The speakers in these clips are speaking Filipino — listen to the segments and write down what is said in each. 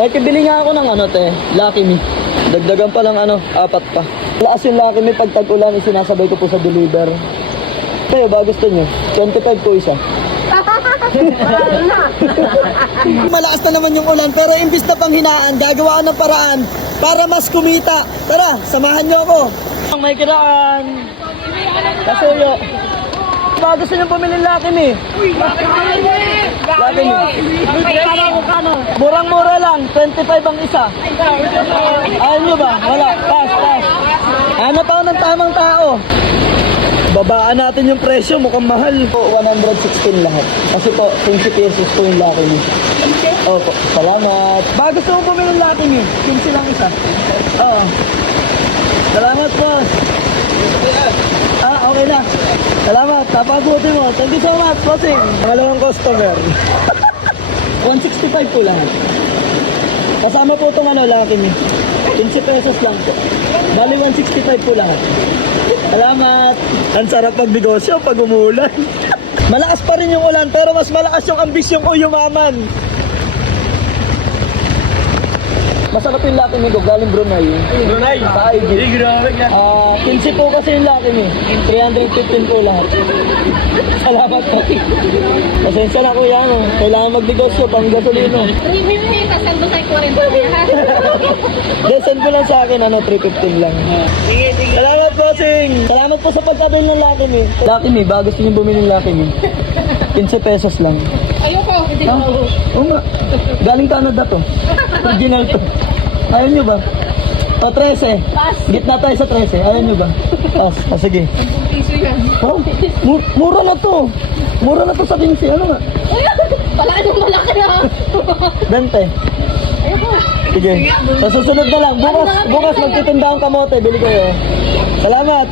May pibili nga ako ng ano te, Lucky Me. Dagdagan pa lang ano, 4 pa. Lakas yung Lucky Me pag tag-ulan, sinasabay ko po sa deliver. Kayo ba gusto nyo? 25 po isa. Malakas na naman yung ulan pero imbis na panghinaan, gagawa ng paraan para mas kumita. Tara, samahan nyo ako. May kiraan. Kasuyo. Ba gusto nyo pumili Lucky Me? Lucky Me. Murang-mura lang, 25 ang isa. Ayaw nyo ba? Wala. Pass. Hanap ako ng tamang tao. Babaan natin yung presyo, mukhang mahal. 116 lahat. Kasi po, 20 pesos po yung Lucky Me. Opo, salamat. Ba gusto mo pumili ng Lucky Me? 15 lang isa. Oo. Salamat po. Okay na. Salamat. Tapabuti mo. Thank you so much, bossing. Pangalawang customer. 165 po lahat. Kasama po itong Lucky Me. 15 pesos lang po. Bali 165 po lahat. Salamat. Ang sarap magnegosyo pag umuulan. Malakas pa rin yung ulan pero mas malakas yung ambisyon ko yumaman. Masarap yung Lucky Me ko, galing Brunei. Brunei? Sa IG. 15 po kasi yung Lucky Me. 315 po lahat. Salamat po. Pasensya na kuya, no? Kailangan magnegosyo pang gasolino. Pasando sa 40. Descend ko lang sa akin, 315 lang. Sige. Salamat po, Sing. Salamat po sa pagkabili ng Lucky Me. Lucky Me, ba gusto niyo bumili ng Lucky Me? 15 pesos lang. Ayoko, hindi ako. Oo nga. Galing Canada to. Original to. Ayaw nyo ba? O, 13. Pass. Gitna tayo sa 13. Ayaw nyo ba? Pass. O, sige. 10 piso yan. Oh, mura na to. Mura na to sa 15. Ano nga? Malaki ng malaki na. 20. Ayoko. Sige. Sa susunod na lang. Bukas magtitinda akong kamote. Bili kayo. Salamat.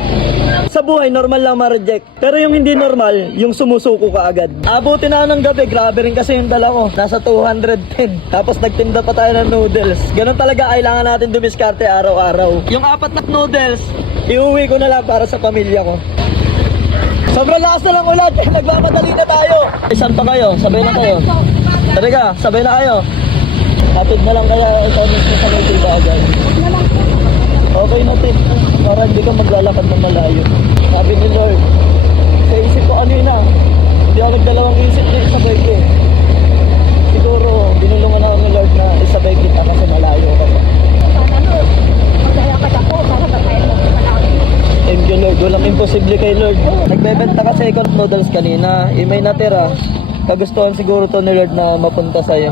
Sa buhay, normal lang ma-reject. Pero yung hindi normal, yung sumusuko ka agad. Abutin na ng gabi, grabe rin kasi yung dala ko. Nasa 210. Tapos nagtinda pa tayo ng noodles. Ganun talaga, kailangan natin dumiskarte araw-araw. Yung 4 na noodles, iuwi ko na lang para sa pamilya ko. Sobrang lakas na lang ulan, nagmamadali na tayo. Saan pa kayo? Sabay na kayo. Talaga, sabay na kayo. Hatid na lang kaya ikaw sa may agad. Okay na tip, para hindi ka maglalakad ng malayo. Sabi ni Lord, sa isip ko kanina, hindi ako nagdalawang isip na isabay ko. Siguro, binulungan ako ni Lord na isabay kita kasi malayo ka pa. Thank you Lord, walang imposible kay Lord. Nagbebenta ka second noodles kanina, may natira. Kagustuhan siguro to ni Lord na mapunta sa'yo.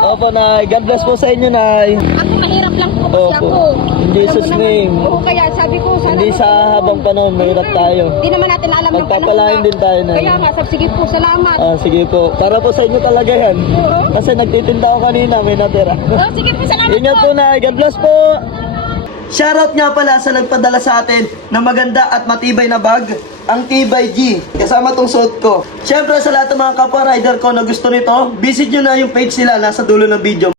Opo, Nay. God bless po sa inyo, Nay. Ako mahirap lang po kasi Opo. ako. In Jesus' name. Oo, kaya sabi ko, sana Hindi sa habang panahon, mahirap tayo. Hindi naman natin alam ng Pagpapalain din tayo, Nay. Kaya nga, sige po, salamat. Sige po. Para po sa inyo talaga yan. Kasi nagtitinda ako kanina, may natira. Oh, sige po, salamat Ingat po, Nay. God bless po. Shoutout nga pala sa nagpadala sa atin ng maganda at matibay na bag, ang Tibay G. Kasama tong suot ko. Siyempre sa lahat ng mga kapwa rider ko na gusto nito, visit nyo na yung page nila nasa dulo ng video.